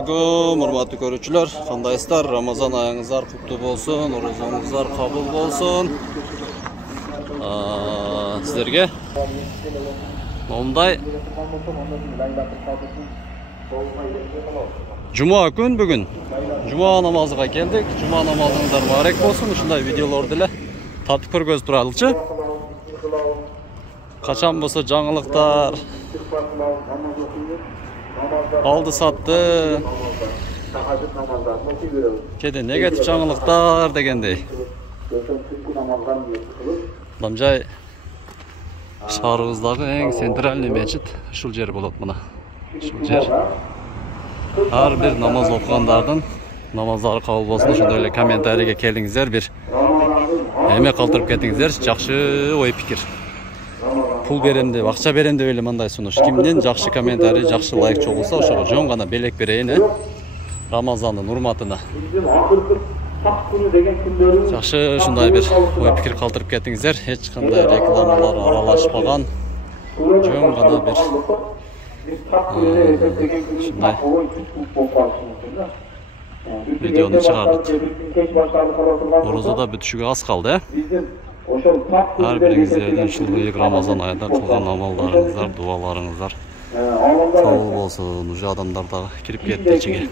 алейкум, урматтуу көрүүчүлөр. Кандайсыздар? Рамазан айыңыздар куттуу болсун, оразаңыздар кабыл болсун. Сиздерге момундай жума күн бүгүн. Жума намазыга келдик. Жума намазыңыздар мубарак болсун. Ушундай видеолорду эле татып көргөзүп туралычы. Качан болсо жаңылыктар, aldı sattı. Kedi negatif жаңылыктар дегендей. Дамжай шаарыбыздагы эң центральный мечит ушул жер болот мына. Ушул жер. Ар бир намаз окугандардын намаздары кабыл болсун. Ошондой эле комментарийге келиңиздер, бир эме калтырып кетиңиздер. Жакшы ой пикир. Pul berem деп, акча берем деп эле мындай сунуш. Кимден жакшы комментарий, жакшы лайк чогулса, ошого жөн гана белек берейин, Рамазандын урматына. Жакшы ушундай бир ой пикир калтырып кетиңиздер. Эч кандай рекламалар аралашпаган. Жөн гана бир ушундай видеону чыгардык. Орозада бүтүшүгө аз калды, Ар бириңиздердин ушул ыйык Рамазан айында кылган амалдарыңыздар, дуаларыңыздар кабыл болсун. Уже адамдар да кирип кетти ичиге.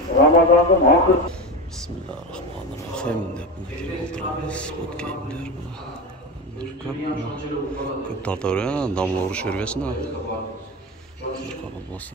Бисмиллахиррахманиррахим деп мына кирип отурабыз. Бут кийимдер мына. Көп тарта берген, адамдар уруш бербесин. Кабыл болсун.